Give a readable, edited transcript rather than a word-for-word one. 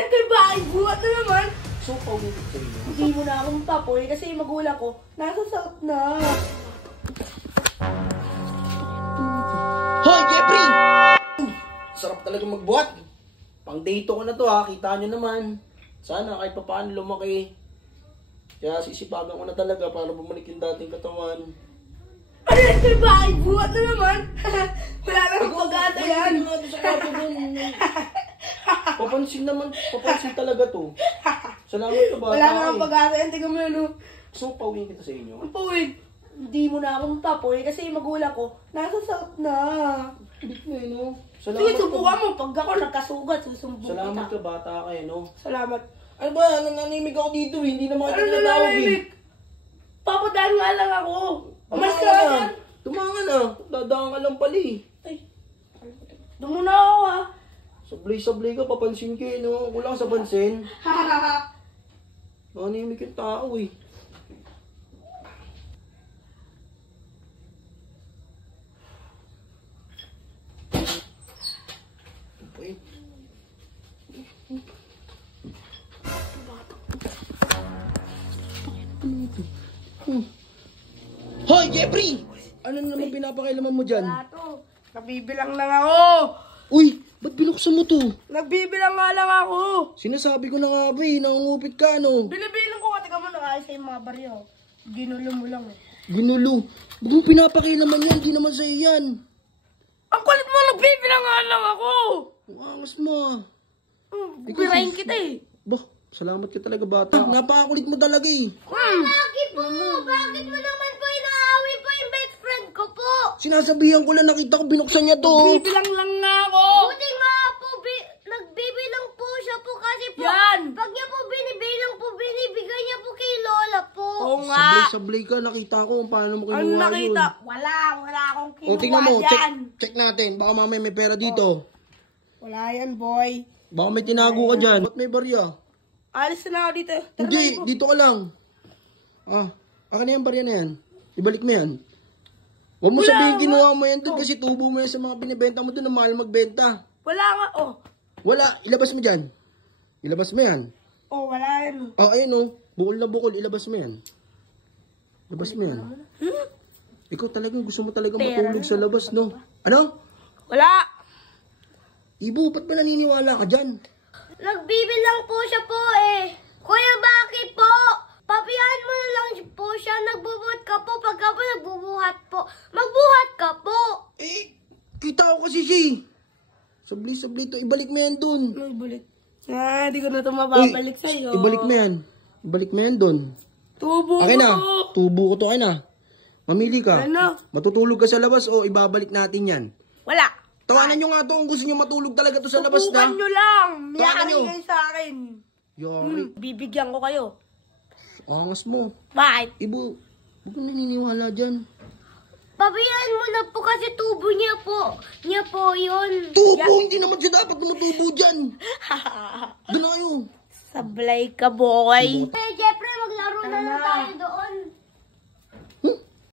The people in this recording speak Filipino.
ito ba? Ay, buhat na naman. So, paulit sa inyo. Hindi mo na akong tapoy kasi yung magulang ko, nasa south na. Hoy, Jeffrey! Sarap talaga magbuhat. Pang date ko na to ha, kita nyo naman. Sana kahit pa paano lumaki. Kaya sisipagan ko na talaga para bumalik yung dating katawan. Ano ito ba? Ay, buhat na naman. Wala lang pag-ata yan. Papansin talaga to. Salamat ka ba? Wala lang pag-ata yan. Tingnan mo yun, oh. So, pauwiin kita sa inyo. Ang pawid. Hindi mo na akong tapoy kasi yung magulang ko, nasa south na. Bit na yun, no? Salamat Sige, subukan mo. Pag ako nagkasugat, susumbong Salamat kita. ka, bata ka eh, no? Salamat. Ano ba? Nananimig ako dito eh. Hindi naman Ano kita na tinatawag lang, eh. Papadaan nga lang ako. Umalis ka na yan. Tumangan na. Dadaan ka lang pala eh. Ay, doon muna ako ha. Sablay-sablay ka, papansin ka eh, no? Kulang sa pansin. Nananimig yung tao eh. Wait. Hoy, Jeffrey! Ano naman pinapakailaman mo dyan? Wala to. Nagbibilang lang ako. Uy, ba't binuksan mo to? Nagbibilang nga lang ako. Sinasabi ko na nga ba eh, nangungupit ka ano? Binibilang ko nga. Tiga mo nakaayos sa yung mga baryo. Ginulo mo lang eh. Ginulo. Ba't mo pinapakailaman yan? Di naman sa'yo yan. Ang kulit mo, nagbibilang nga lang ako. Ang angas mo ah. Birahin kita eh. Bah, salamat ka talaga bata. Napakakulit mo talaga eh. Bakit po? Bakit mo naman po inaaway po yung best friend ko po? Sinasabihan ko lang, nakita ko binuksan niya to. Bibilang lang nga ako. Buti nga po, nagbibilang po siya po kasi po, Yan. pag niya po binibilang po, binibigay niya po kay Lola po. Oo nga. Sablay-sablay ka, nakita ko kung paano mo kinuha Ano yun. nakita? Wala akong O, tingnan mo, kinuha dyan. check natin. Baka mamaya may pera dito. Wala yan, boy. Baka may tinago ka dyan. Ba't may barya? Alis na ako dito. Tara Hindi, na, dito ka lang. Akin na yung barya na yan. Ibalik mo yan. Huwag mo sabihin kinuha mo yan doon kasi tubo mo yan sa mga binibenta mo doon na mahal magbenta. Wala nga, oh. Wala, ilabas mo dyan. Ilabas mo yan. Oh, wala yan. Ayun oh, bukol na bukol, ilabas mo yan. Ilabas mo yan. Ikaw talagang gusto mo talagang matulog sa labas, no? Ano? Wala. Ibo, ba't ba naniniwala ka dyan? Nagbibilang po siya po eh. Kuya, bakit po? Papihan mo na lang po siya. Nagbubuhat ka po. Pagka po nagbubuhat po, magbuhat ka po. Eh, kita ko kasi siya. Sabli-sabli to, ibalik mo yan dun. May bulit. Di ko na ito mababalik sa'yo. Ibalik mo yan. Ibalik mo yan dun. Tubo Akin ko na, to. tubo ko to, akin na. Mamili ka. Ano? Matutulog ka sa labas o ibabalik natin yan. Wala. Tawanan nyo nga to kung gusto nyo matulog talaga to sa labas na. Tubukan nyo lang. Tawanan nyo. Mayari kayo sa akin. Yari. Bibigyan ko kayo. Angas mo. Bakit? Ibo, huwag kang naniniwala dyan. Papihan mo na po kasi tubo niya po. Niya po yun. Tubo! Hindi naman siya dapat tumutubo dyan. Doon na kayo. Sablay ka, boy. Eh, Jeffrey, maglaro na lang tayo doon.